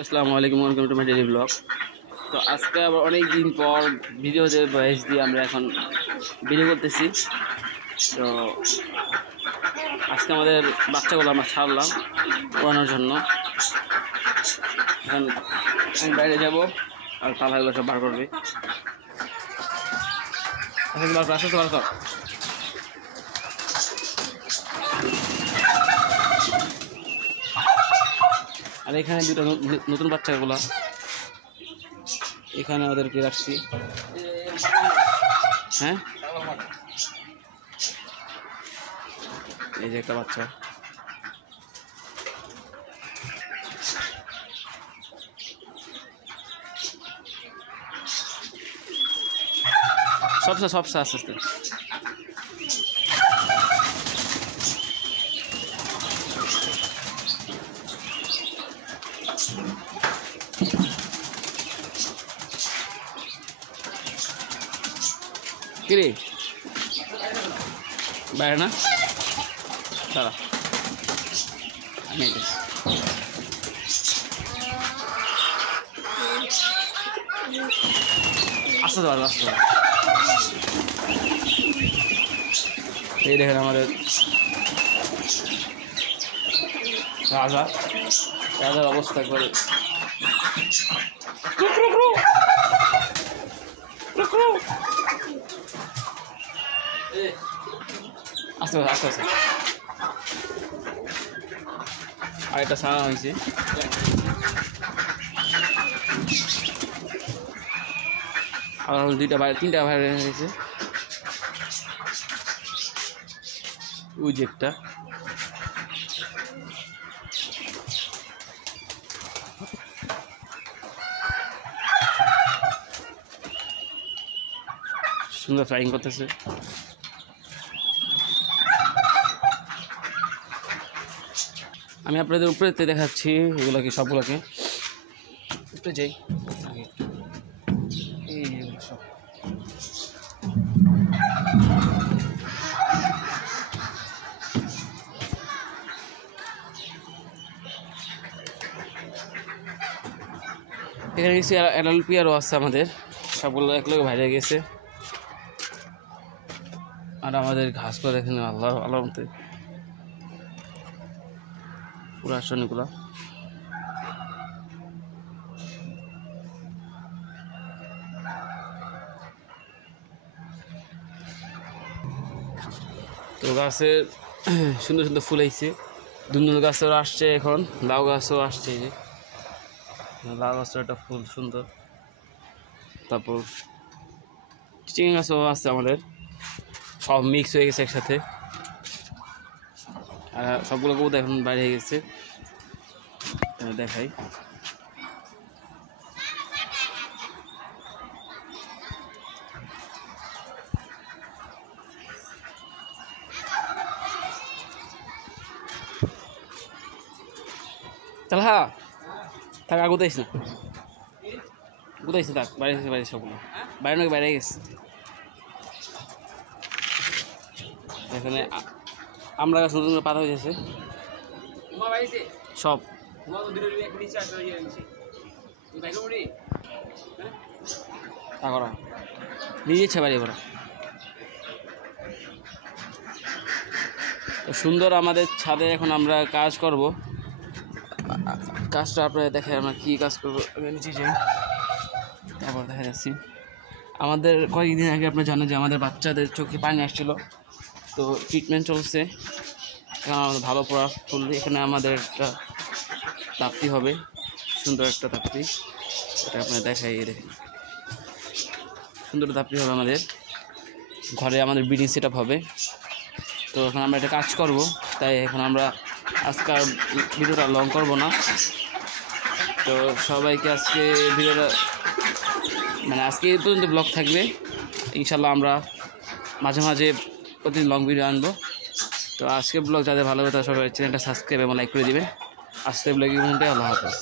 আসসালামু আলাইকুম, welcome to my daily blog. তো আজকে আবার অনেক দিন পর ভিডিওতে ভয়েস দিয়ে আমরা এখন ভিডিও করতেছি। তো আজকে আমাদের বাচ্চাগুলো আমরা ছাড়লাম পড়ানোর জন্য। এখন আমি বাইরে যাব আর তালাগুলো সব বার করবে। আস্তে বার কর। আর এখানে দুটো নতুন বাচ্চাগুলা এখানে ওদেরকে রাখছি। হ্যাঁ, এই যে একটা বাচ্চা। সবসা আস্তে আস্তে। কিরে বাইরে না দাঁড়া, আস্তে পারবো আস্তে। এই দেখেন আমাদের রাজার অবস্থা করে। আস্তে আস্তে আস্তে। আর একটা ছাড়া হয়েছে। আর তিনটা বাইরে হয়েছে। ওই যে একটা সুন্দর ফ্লাইং করতেছে। আমি আপনাদের উপরেতে দেখাচ্ছি এগুলোকে, সবগুলোকে উপরে যাই। এই সব এখানে কিছু এলএলপিআরও আছে আমাদের, সবগুলো একলগে বাইরে গেছে। আর আমাদের ঘাস করে এখানে আল্লাহর মতে পুরো আসনগুলো। তো গাছের সুন্দর সুন্দর ফুল আইছে। দুন্দুল গাছও আসছে, এখন লাউ গাছও আসছে। এই যে লাউ গাছের একটা ফুল সুন্দর। তারপর চিংড়ি গাছও আছে আমাদের, সব মিক্স হয়ে গেছে একসাথে। আর সবগুলো কবুতর এখন বাইরে হয়ে গেছে, দেখাই। তাহলে হ্যাঁ থাক, আর কোথাইস না, কোথাইছে থাক, বাইরে বাইরে সবগুলো বাইরে নাকি বাইরে গেছে। এখানে আমরা গাছ নতুন পাতা হয়ে গেছে সব। নিজে ইচ্ছা বাড়ি করা সুন্দর। আমাদের ছাদে এখন আমরা কাজ করব। কাজটা আপনারা দেখেন আমরা কী কাজ করবো। নিচে যাই, তারপর দেখা যাচ্ছি। আমাদের কয়েকদিন আগে আপনারা জানেন যে আমাদের বাচ্চাদের চোখে পানি আসছিল, তো ট্রিটমেন্ট চলছে। এখন আমাদের ভালো পড়া ফুল। এখানে আমাদের একটা তাপ্তি হবে, সুন্দর একটা তাপ্তি। এটা আপনার দেখাই, দেখেন সুন্দর তাপ্তি হবে আমাদের ঘরে। আমাদের ব্রিডিং সেট আপ হবে। তো এখন আমরা একটা কাজ করব, তাই এখন আমরা আজকাল ভিডিওটা লং করব না। তো সবাইকে আজকে ভিডিওটা আজকে এই পর্যন্ত ব্লগ থাকবে। ইনশাল্লাহ আমরা মাঝে মাঝে প্রতিদিন লং ভিডিও আনবো। তো আজকে ব্লগ যাদের ভালো লাগে তারা সবাই চ্যানেলটা সাবস্ক্রাইব এবং লাইক করে দিবে। আজকে ব্লগ এই পর্যন্ত। আল্লাহ হাফেজ।